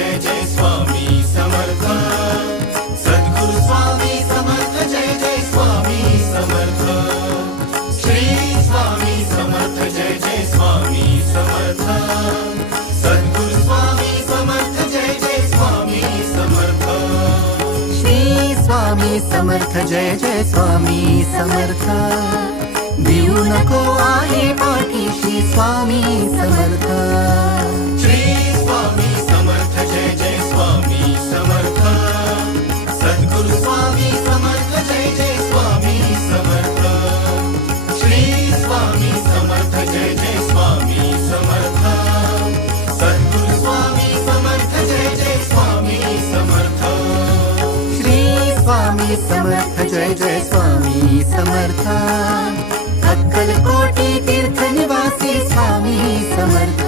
जय जय स्वामी समर्थ सद्गुरु स्वामी समर्थ जय जय स्वामी समर्थ श्री स्वामी समर्थ जय जय स्वामी समर्थ सद्गुरु स्वामी समर्थ जय जय स्वामी समर्थ श्री स्वामी समर्थ जय जय स्वामी समर्थ देऊ नको आहे पाठीशी स्वामी समर्थ श्री स्वामी समर्थ जय जय स्वामी समर्थ सद्गुरु स्वामी समर्थ जय जय स्वामी समर्थ श्री स्वामी समर्थ जय जय स्वामी समर्थ सद्गुरु स्वामी समर्थ जय जय स्वामी समर्थ श्री स्वामी समर्थ जय जय स्वामी समर्थ अक्कलकोटी तीर्थ निवासी स्वामी समर्थ